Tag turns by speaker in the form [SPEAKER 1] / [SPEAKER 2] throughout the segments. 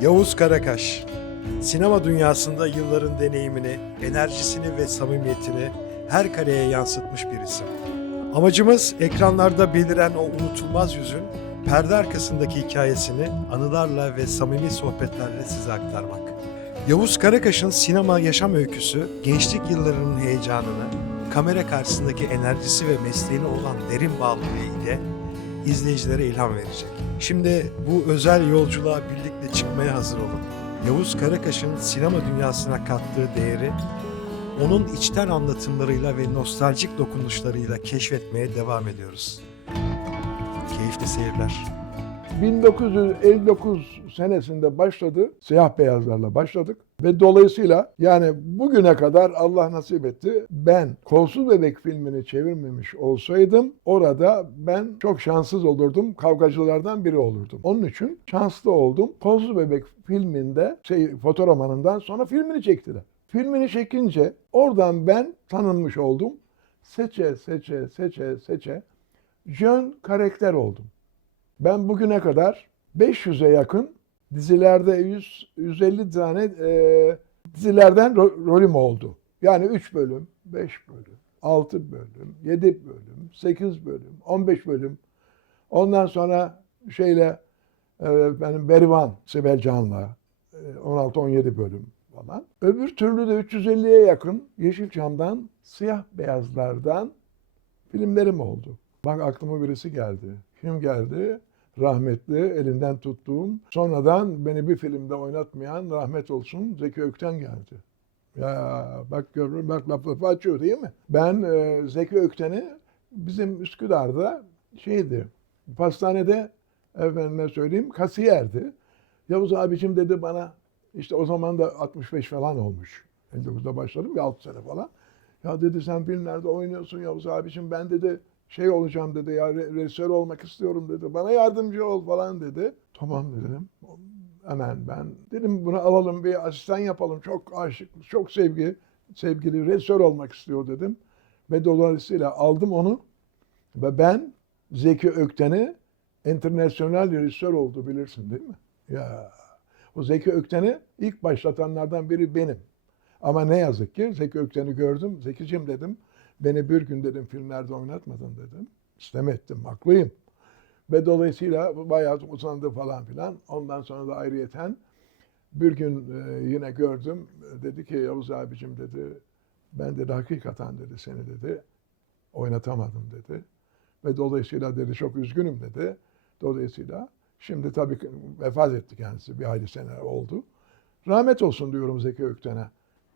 [SPEAKER 1] Yavuz Karakaş, sinema dünyasında yılların deneyimini, enerjisini ve samimiyetini her kareye yansıtmış bir isim. Amacımız ekranlarda beliren o unutulmaz yüzün perde arkasındaki hikayesini anılarla ve samimi sohbetlerle size aktarmak. Yavuz Karakaş'ın sinema yaşam öyküsü, gençlik yıllarının heyecanını, kamera karşısındaki enerjisi ve mesleğine olan derin bağlılığı ile izleyicilere ilham verecek. Şimdi bu özel yolculuğa birlikte çıkmaya hazır olun. Yavuz Karakaş'ın sinema dünyasına kattığı değeri onun içten anlatımlarıyla ve nostaljik dokunuşlarıyla keşfetmeye devam ediyoruz. Keyifli seyirler.
[SPEAKER 2] 1959 senesinde başladı. Siyah beyazlarla başladık. Ve dolayısıyla yani bugüne kadar Allah nasip etti. Ben Kolsuz Bebek filmini çevirmemiş olsaydım orada ben çok şanssız olurdum. Kavgacılardan biri olurdum. Onun için şanslı oldum. Kolsuz Bebek filminde şey fotoğramanından sonra filmini çektiler. Filmini çekince oradan ben tanınmış oldum. Seçe seçe seçe seçe jön karakter oldum. Ben bugüne kadar 500'e yakın dizilerde 100, 150 tane e, dizilerden ro- rolüm oldu. Yani 3 bölüm, 5 bölüm, 6 bölüm, 7 bölüm, 8 bölüm, 15 bölüm. Ondan sonra şeyle e, benim Berivan Sibel Can'la e, 16-17 bölüm falan. Öbür türlü de 350'ye yakın Yeşilçam'dan, siyah beyazlardan filmlerim oldu. Bak aklıma birisi geldi. Kim geldi? Rahmetli, elinden tuttuğum, sonradan beni bir filmde oynatmayan rahmet olsun Zeki Ökten geldi. Ya bak görür, bak laf lafı açıyor değil mi? Ben e, Zeki Ökten'i bizim Üsküdar'da şeydi, pastanede efendime söyleyeyim kasiyerdi. Yavuz abicim dedi bana, işte o zaman da 65 falan olmuş. 59'da başladım ya 6 sene falan. Ya dedi sen filmlerde oynuyorsun Yavuz abicim ben dedi şey olacağım dedi ya re- rejisör olmak istiyorum dedi. Bana yardımcı ol falan dedi. Tamam dedim. Hemen ben dedim bunu alalım bir asistan yapalım. Çok aşık, çok sevgi, sevgili rejisör olmak istiyor dedim. Ve dolayısıyla aldım onu ve ben Zeki Ökten'i internasyonel rejisör oldu bilirsin değil mi? Ya o Zeki Ökten'i ilk başlatanlardan biri benim. Ama ne yazık ki Zeki Ökten'i gördüm. Zekicim dedim. Beni bir gün dedim filmlerde oynatmadın dedim. İstem ettim. Haklıyım. Ve dolayısıyla bayağı uzandı falan filan. Ondan sonra da ayrıyeten bir gün e, yine gördüm. Dedi ki Yavuz abicim dedi ben dedi hakikaten dedi seni dedi oynatamadım dedi. Ve dolayısıyla dedi çok üzgünüm dedi. Dolayısıyla şimdi tabii vefat etti kendisi bir hayli sene oldu. Rahmet olsun diyorum Zeki Ökten'e.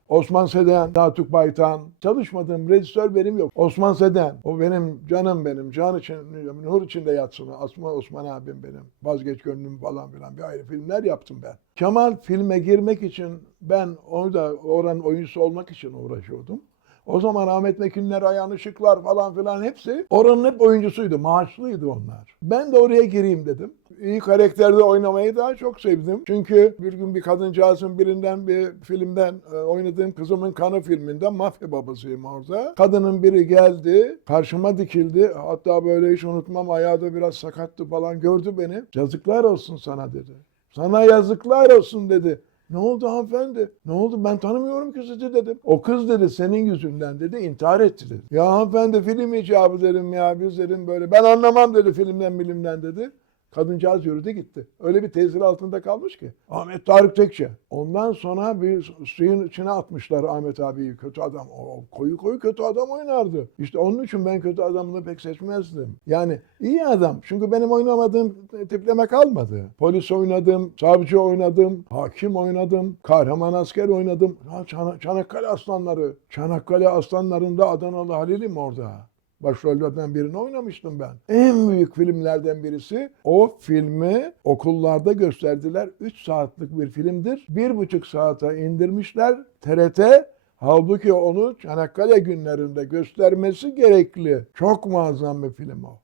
[SPEAKER 2] Osman Seden, Natuk Baytan. Çalışmadığım rejisör benim yok. Osman Seden, o benim canım benim. Can için, nur içinde yatsın. Osman, Osman abim benim. Vazgeç gönlüm falan filan bir ayrı filmler yaptım ben. Kemal filme girmek için ben onu da oranın oyuncusu olmak için uğraşıyordum. O zaman Ahmet Mekinler, Ayhan Işıklar falan filan hepsi oranın hep oyuncusuydu. Maaşlıydı onlar. Ben de oraya gireyim dedim. İyi karakterde oynamayı daha çok sevdim. Çünkü bir gün bir kadıncağızın birinden bir filmden e, oynadığım Kızımın Kanı filminden mafya babasıyım orada. Kadının biri geldi, karşıma dikildi. Hatta böyle hiç unutmam ayağı da biraz sakattı falan gördü beni. Yazıklar olsun sana dedi. Sana yazıklar olsun dedi. Ne oldu hanımefendi? Ne oldu? Ben tanımıyorum ki sizi dedim. O kız dedi senin yüzünden dedi intihar etti dedi. Ya hanımefendi film icabı dedim ya biz dedim böyle. Ben anlamam dedi filmden bilimden dedi. Kadıncağız yürüdü gitti. Öyle bir tesir altında kalmış ki. Ahmet Tarık Tekçe. Ondan sonra bir suyun içine atmışlar Ahmet abiyi. Kötü adam. O koyu koyu kötü adam oynardı. İşte onun için ben kötü adamını pek seçmezdim. Yani iyi adam. Çünkü benim oynamadığım tipleme kalmadı. Polis oynadım, savcı oynadım, hakim oynadım, kahraman asker oynadım. Çana- Çanakkale aslanları. Çanakkale aslanlarında Adanalı Halil'im orada. Başrollerden birini oynamıştım ben. En büyük filmlerden birisi. O filmi okullarda gösterdiler. 3 saatlik bir filmdir. Bir buçuk saate indirmişler. TRT Halbuki onu Çanakkale günlerinde göstermesi gerekli. Çok muazzam bir film o.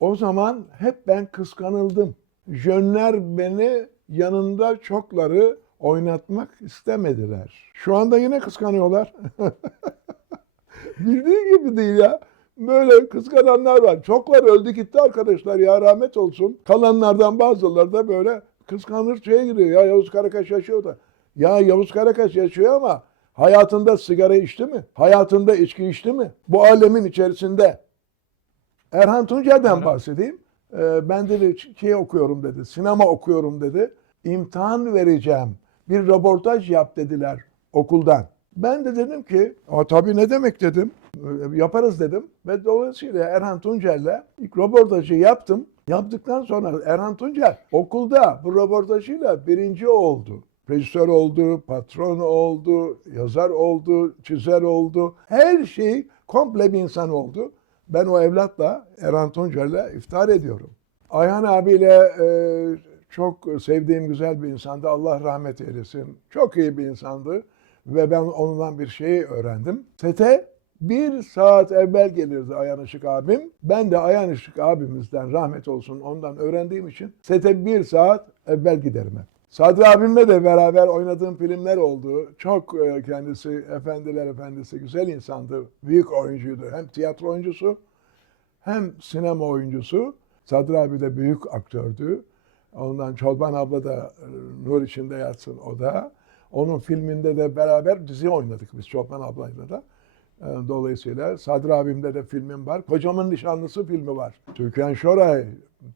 [SPEAKER 2] O zaman hep ben kıskanıldım. Jönler beni yanında çokları oynatmak istemediler. Şu anda yine kıskanıyorlar. Bildiğin gibi değil ya. Böyle kıskananlar var. Çoklar öldü gitti arkadaşlar ya rahmet olsun. Kalanlardan bazıları da böyle kıskanır şeye gidiyor. Ya Yavuz Karakaş yaşıyor da. Ya Yavuz Karakaş yaşıyor ama hayatında sigara içti mi? Hayatında içki içti mi? Bu alemin içerisinde. Erhan Tuncer'den bahsedeyim. Ee, ben dedi şey okuyorum dedi. Sinema okuyorum dedi. İmtihan vereceğim. Bir röportaj yap dediler okuldan. Ben de dedim ki, Aa, tabii ne demek dedim. "Ee, Yaparız dedim. Ve dolayısıyla Erhan Tuncer'le ilk röportajı yaptım. Yaptıktan sonra Erhan Tuncer okulda bu röportajıyla birinci oldu. Rejisör oldu, patron oldu, yazar oldu, çizer oldu. Her şey komple bir insan oldu. Ben o evlatla Erhan Tuncer'le iftar ediyorum. Ayhan abiyle e, çok sevdiğim güzel bir insandı. Allah rahmet eylesin. Çok iyi bir insandı. Ve ben ondan bir şey öğrendim. Sete bir saat evvel gelirdi Ayhan Işık abim. Ben de Ayhan Işık abimizden rahmet olsun ondan öğrendiğim için sete bir saat evvel giderim hep. Sadri abimle de beraber oynadığım filmler oldu. Çok e, kendisi efendiler efendisi güzel insandı. Büyük oyuncuydu. Hem tiyatro oyuncusu hem sinema oyuncusu. Sadri abi de büyük aktördü. Ondan Çolban abla da e, nur içinde yatsın o da. Onun filminde de beraber dizi oynadık biz Çolban ablayla da. E, Dolayısıyla Sadri abimde de filmim var. Kocamın Nişanlısı filmi var. Türkan Şoray,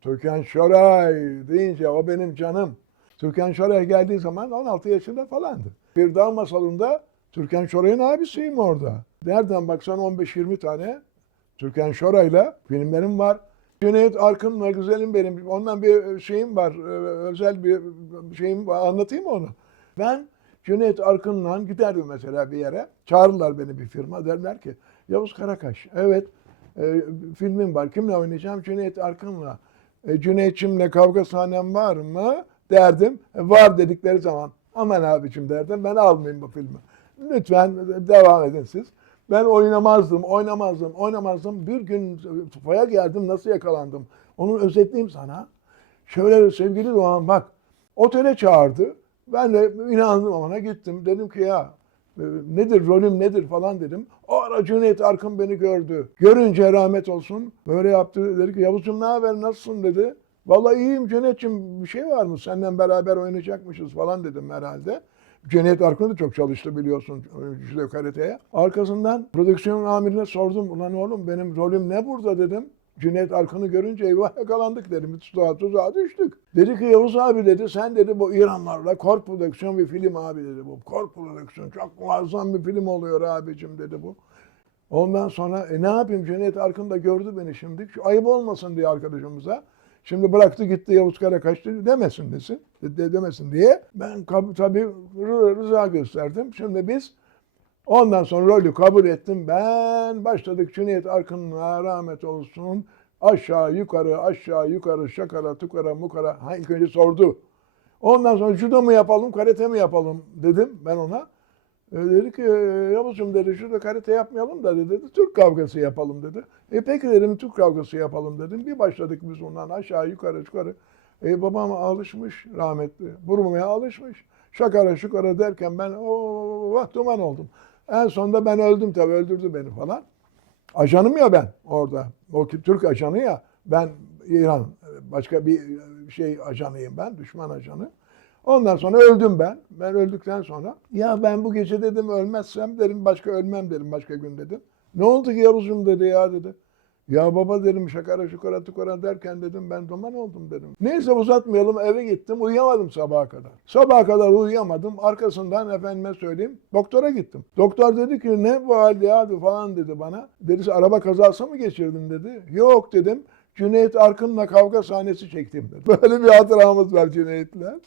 [SPEAKER 2] Türkan Şoray deyince o benim canım. Türkan Şoray geldiği zaman 16 yaşında falandı. Bir dağ masalında Türkan Şoray'ın abisiyim orada. Nereden baksan 15-20 tane Türkan Şoray'la filmlerim var. Cüneyt Arkın'la güzelim benim. Ondan bir şeyim var. e, Özel bir şeyim var. Anlatayım onu? Ben Cüneyt Arkın'la giderdim mesela bir yere. Çağırırlar beni bir firma. Derler ki Yavuz Karakaş. Evet. e, filmim var. Kimle oynayacağım? Cüneyt Arkın'la. E, Cüneyt'cimle kavga sahnem var mı? Derdim. E, var dedikleri zaman aman abicim derdim. Ben almayayım bu filmi. Lütfen devam edin siz. Ben oynamazdım, oynamazdım, oynamazdım. Bir gün Tufa'ya geldim, nasıl yakalandım? Onu özetleyeyim sana. Şöyle sevgili Doğan bak, otele çağırdı. Ben de inandım ona gittim. Dedim ki ya e, nedir rolüm nedir falan dedim. O ara Cüneyt Arkın beni gördü. Görünce rahmet olsun. Böyle yaptı. Dedi ki Yavuz'cum ne haber nasılsın dedi. Vallahi iyiyim Cüneyt'ciğim bir şey var mı? Senden beraber oynayacakmışız falan dedim herhalde. Cüneyt Arkın da çok çalıştı biliyorsun Judo Karate'ye. Arkasından prodüksiyon amirine sordum. Ulan oğlum benim rolüm ne burada dedim. Cüneyt Arkın'ı görünce eyvah yakalandık dedim. Tuzağa, tuzağa düştük. Dedi ki Yavuz abi dedi sen dedi bu İranlarla kor prodüksiyon bir film abi dedi bu. Kor prodüksiyon çok muazzam bir film oluyor abicim dedi bu. Ondan sonra e, ne yapayım Cüneyt Arkın da gördü beni şimdi. Şu ayıp olmasın diye arkadaşımıza. Şimdi bıraktı gitti Yavuz Karakaş dedi, demesin desin, de, de- demesin diye. Ben tabii rı- rıza gösterdim. Şimdi biz ondan sonra rolü kabul ettim. Ben başladık Cüneyt Arkın'la rahmet olsun. Aşağı yukarı aşağı yukarı şakara tukara mukara. Ha, ilk önce sordu. Ondan sonra judo mu yapalım karate mi yapalım dedim ben ona. E, dedi ki Yavuz'um dedi şurada karate yapmayalım da dedi, Türk kavgası yapalım dedi. E peki dedim Türk kavgası yapalım dedim. Bir başladık biz ondan aşağı yukarı yukarı. E babam alışmış rahmetli. Vurmaya alışmış. Şakara şukara derken ben o vah duman oldum. En sonunda ben öldüm tabii öldürdü beni falan. Ajanım ya ben orada. O Türk ajanı ya. Ben İran başka bir şey ajanıyım ben. Düşman ajanı. Ondan sonra öldüm ben. Ben öldükten sonra ya ben bu gece dedim ölmezsem dedim başka ölmem dedim başka gün dedim. Ne oldu ki Yavuz'um dedi ya dedi. Ya baba dedim şakara şukara tukara derken dedim ben duman oldum dedim. Neyse uzatmayalım eve gittim uyuyamadım sabaha kadar. Sabaha kadar uyuyamadım arkasından efendime söyleyeyim doktora gittim. Doktor dedi ki ne bu halde ya falan dedi bana. Dedi araba kazası mı geçirdin dedi. Yok dedim. Cüneyt Arkın'la kavga sahnesi çektim dedi. Böyle bir hatıramız var Cüneyt'le.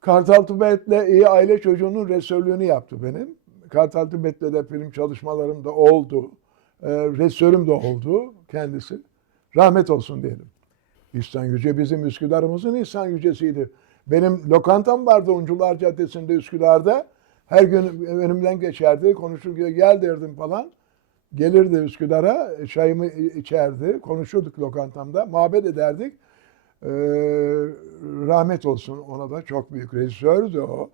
[SPEAKER 2] Kartal Tibet'le iyi aile çocuğunun resörlüğünü yaptı benim. Kartal Tibet'le de film çalışmalarım da oldu. Ee, resörüm de oldu kendisi. Rahmet olsun diyelim. İhsan Yüce bizim Üsküdar'ımızın İhsan Yücesi'ydi. Benim lokantam vardı Uncular Caddesi'nde Üsküdar'da. Her gün önümden geçerdi, konuşur gel derdim falan. Gelirdi Üsküdar'a, çayımı içerdi, konuşurduk lokantamda, muhabbet ederdik. Ee, rahmet olsun ona da çok büyük rejisördü o.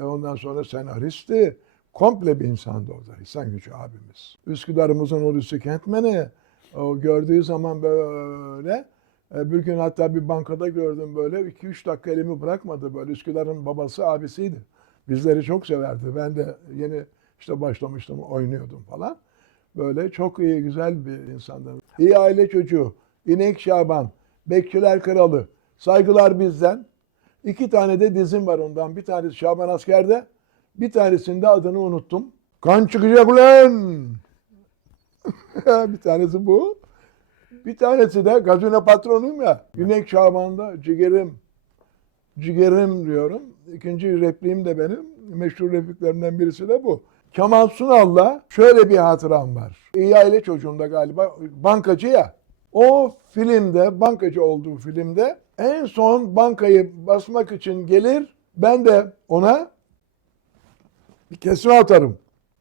[SPEAKER 2] Ondan sonra senaristti. Komple bir insandı orada İhsan Gücü abimiz. Üsküdar'ımızın ulusu kentmeni o gördüğü zaman böyle E, bir gün hatta bir bankada gördüm böyle 2-3 dakika elimi bırakmadı böyle Üsküdar'ın babası abisiydi. Bizleri çok severdi. Ben de yeni işte başlamıştım oynuyordum falan. Böyle çok iyi güzel bir insandı. İyi aile çocuğu, İnek Şaban, Bekçiler Kralı, Saygılar Bizden. İki tane de dizim var ondan. Bir tanesi Şaban Asker'de, bir tanesinde adını unuttum. Kan çıkacak ulan! Bir tanesi bu. Bir tanesi de gazino patronuyum ya. Günek Şaban'da cigerim, cigerim diyorum. İkinci repliğim de benim. Meşhur repliklerimden birisi de bu. Kemal Sunal'la şöyle bir hatıram var. İyi aile çocuğunda galiba bankacı ya. O filmde, bankacı olduğu filmde en son bankayı basmak için gelir. Ben de ona bir kesme atarım.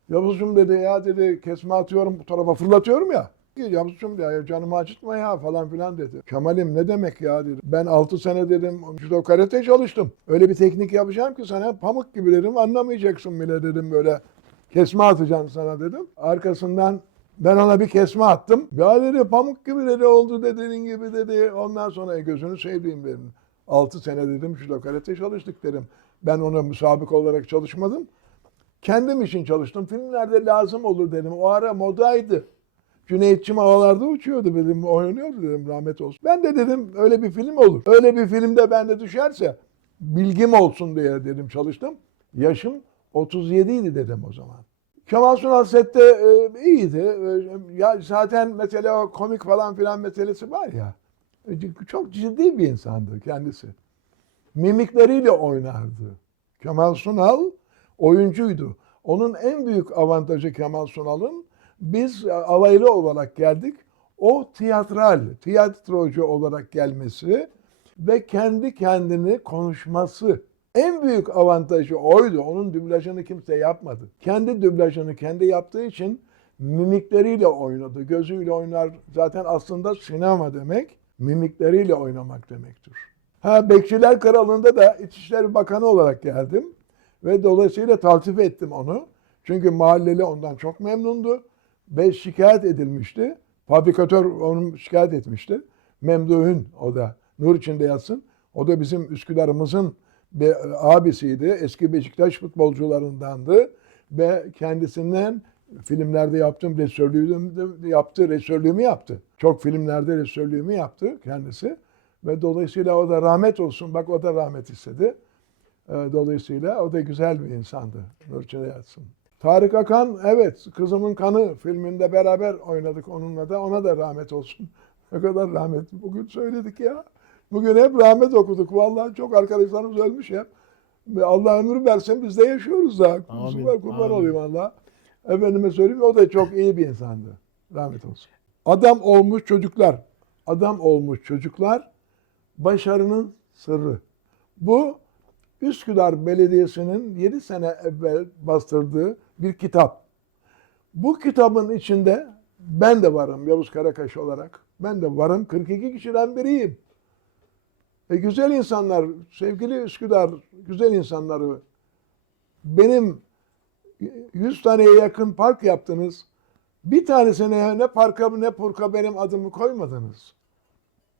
[SPEAKER 2] Yavuzcuğum dedi ya dedi kesme atıyorum bu tarafa fırlatıyorum ya. Yavuzcuğum dedi ya canımı acıtma ya falan filan dedi. Kemal'im ne demek ya dedi. Ben 6 sene dedim judo karate çalıştım. Öyle bir teknik yapacağım ki sana pamuk gibi dedim anlamayacaksın bile dedim böyle. Kesme atacağım sana dedim. Arkasından ben ona bir kesme attım. Ya dedi pamuk gibi dedi oldu dediğin gibi dedi. Ondan sonra "E, gözünü sevdiğim dedim. 6 sene dedim judo karate çalıştık dedim. Ben ona müsabık olarak çalışmadım. Kendim için çalıştım. Filmlerde lazım olur dedim. O ara modaydı. Cüneyt'çim havalarda uçuyordu dedim. Oynuyordu dedim rahmet olsun. Ben de dedim öyle bir film olur. Öyle bir filmde bende düşerse bilgim olsun diye dedim çalıştım. Yaşım 37 idi dedim o zaman. Kemal Sunal sette e, iyiydi. E, ya zaten mesela o komik falan filan meselesi var ya. e, Çok ciddi bir insandı kendisi. Mimikleriyle oynardı. Kemal Sunal oyuncuydu. Onun en büyük avantajı Kemal Sunal'ın biz e, alaylı olarak geldik. O tiyatral, tiyatrocu olarak gelmesi ve kendi kendini konuşması. En büyük avantajı oydu. Onun dublajını kimse yapmadı. Kendi dublajını kendi yaptığı için mimikleriyle oynadı. Gözüyle oynar. Zaten aslında sinema demek mimikleriyle oynamak demektir. Ha Bekçiler Kralı'nda da İçişleri Bakanı olarak geldim. Ve dolayısıyla taltif ettim onu. Çünkü mahalleli ondan çok memnundu. Ve şikayet edilmişti. Fabrikatör onu şikayet etmişti. Memduh'un o da. Nur içinde yatsın. O da bizim Üsküdar'ımızın bir abisiydi. Eski Beşiktaş futbolcularındandı. Ve kendisinden filmlerde yaptım, resörlüğümü yaptı, resörlüğümü yaptı. Çok filmlerde resörlüğümü yaptı kendisi. Ve dolayısıyla o da rahmet olsun. Bak o da rahmet istedi. Ee, Dolayısıyla o da güzel bir insandı. Nurçin'e yatsın. Tarık Akan evet Kızımın Kanı filminde beraber oynadık onunla da. Ona da rahmet olsun. Ne kadar rahmet. Bugün söyledik ya. Bugün hep rahmet okuduk. Vallahi çok arkadaşlarımız ölmüş ya. Allah ömür versin biz de yaşıyoruz daha. Kurban
[SPEAKER 3] amin.
[SPEAKER 2] olayım Allah. Efendime söyleyeyim o da çok iyi bir insandı. Rahmet olsun. Adam olmuş çocuklar. Adam olmuş çocuklar başarının sırrı. Bu Üsküdar Belediyesi'nin 7 sene evvel bastırdığı bir kitap. Bu kitabın içinde ben de varım Yavuz Karakaş olarak. Ben de varım. 42 kişiden biriyim. E güzel insanlar, sevgili Üsküdar, güzel insanları benim 100 taneye yakın park yaptınız. Bir tanesine ne parka ne purka benim adımı koymadınız.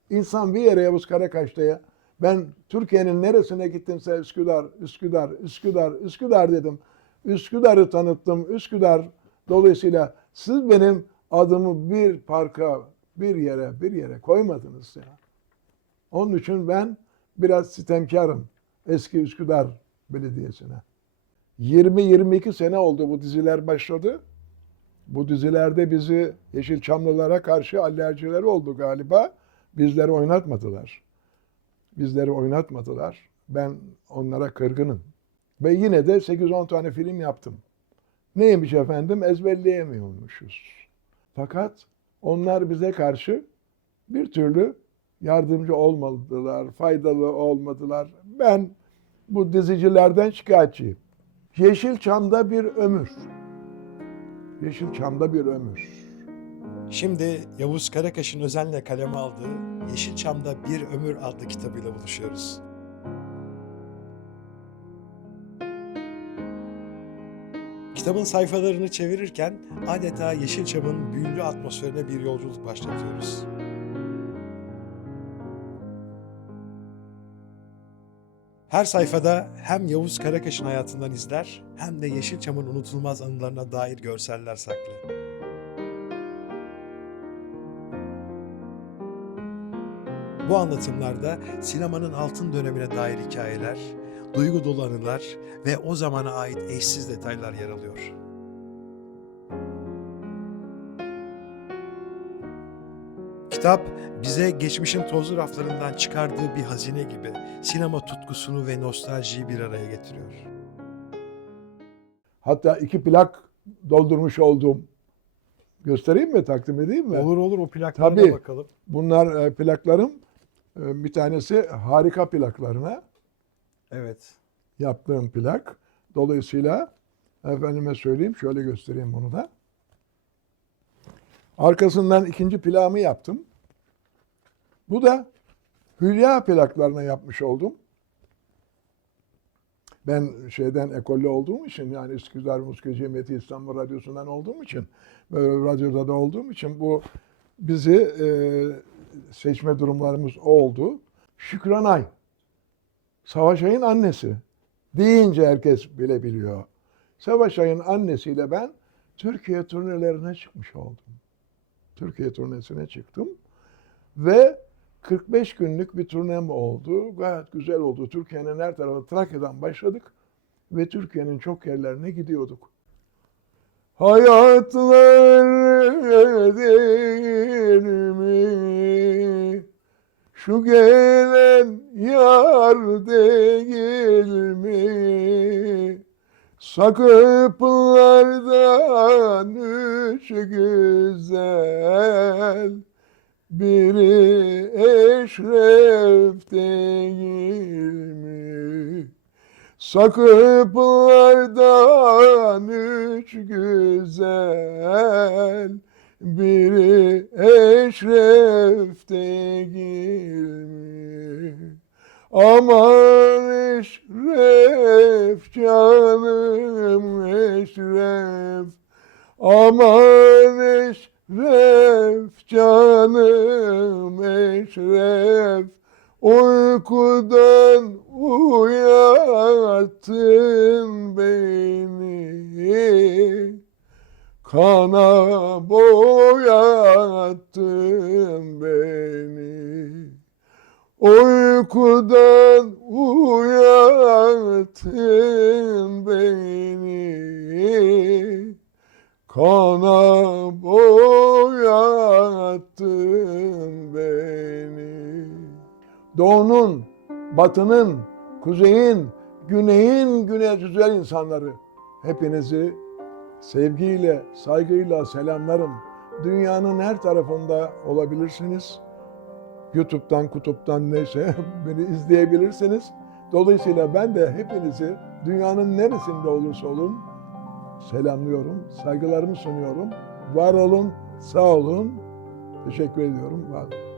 [SPEAKER 2] İnsan bir yere Yavuz Karakaş'ta ben Türkiye'nin neresine gittimse Üsküdar, Üsküdar, Üsküdar, Üsküdar dedim. Üsküdar'ı tanıttım. Üsküdar dolayısıyla siz benim adımı bir parka, bir yere, bir yere koymadınız ya. Onun için ben biraz sitemkarım eski Üsküdar Belediyesi'ne. 20-22 sene oldu bu diziler başladı. Bu dizilerde bizi Yeşilçamlılara karşı alerjileri oldu galiba. Bizleri oynatmadılar. Bizleri oynatmadılar. Ben onlara kırgınım. Ve yine de 8-10 tane film yaptım. Neymiş efendim? Ezberleyemiyormuşuz. Fakat onlar bize karşı bir türlü yardımcı olmadılar, faydalı olmadılar. Ben bu dizicilerden şikayetçiyim. Yeşilçam'da bir ömür. Yeşilçam'da bir ömür.
[SPEAKER 1] Şimdi Yavuz Karakaş'ın özenle kaleme aldığı Yeşilçam'da Bir Ömür adlı kitabıyla buluşuyoruz. Kitabın sayfalarını çevirirken adeta Yeşilçam'ın büyülü atmosferine bir yolculuk başlatıyoruz. Her sayfada hem Yavuz Karakaş'ın hayatından izler hem de Yeşilçam'ın unutulmaz anılarına dair görseller saklı. Bu anlatımlarda sinemanın altın dönemine dair hikayeler, duygu dolu anılar ve o zamana ait eşsiz detaylar yer alıyor. Kitap bize geçmişin tozlu raflarından çıkardığı bir hazine gibi sinema tutkusunu ve nostaljiyi bir araya getiriyor.
[SPEAKER 2] Hatta iki plak doldurmuş olduğum göstereyim mi, takdim edeyim mi?
[SPEAKER 1] Olur olur o plaklara
[SPEAKER 2] Tabii.
[SPEAKER 1] da bakalım.
[SPEAKER 2] Bunlar e, plaklarım. E, Bir tanesi harika plaklarına
[SPEAKER 1] Evet.
[SPEAKER 2] yaptığım plak. Dolayısıyla efendime söyleyeyim, şöyle göstereyim bunu da. Arkasından ikinci plağımı yaptım. Bu da Hülya plaklarına yapmış oldum. Ben şeyden ekollü olduğum için yani Üsküdar Müzik Cemiyeti İstanbul Radyosu'ndan olduğum için böyle radyoda da olduğum için bu bizi e, seçme durumlarımız oldu. Şükranay. Savaş Ay'ın annesi. Deyince herkes bile biliyor. Savaş Ay'ın annesiyle ben Türkiye turnelerine çıkmış oldum. Türkiye turnesine çıktım. Ve 45 günlük bir turnem oldu. Gayet güzel oldu. Türkiye'nin her tarafı Trakya'dan başladık ve Türkiye'nin çok yerlerine gidiyorduk. Hayatlar mi? Şu gelen yar değil mi? Sakıplardan üç güzel biri eşref değil mi? Sakıplardan üç güzel biri eşref değil mi? Aman eşref canım eşref Aman eşref canım eşref Uykudan uyattın beni. Kana boyattın beni. Uykudan uyattın beni. Kana boyattın beni. Doğunun, batının, kuzeyin, güneyin güne güzel insanları hepinizi sevgiyle, saygıyla selamlarım. Dünyanın her tarafında olabilirsiniz. YouTube'dan, kutuptan neyse beni izleyebilirsiniz. Dolayısıyla ben de hepinizi dünyanın neresinde olursa olun selamlıyorum, saygılarımı sunuyorum. Var olun, sağ olun. Teşekkür ediyorum. Var olun.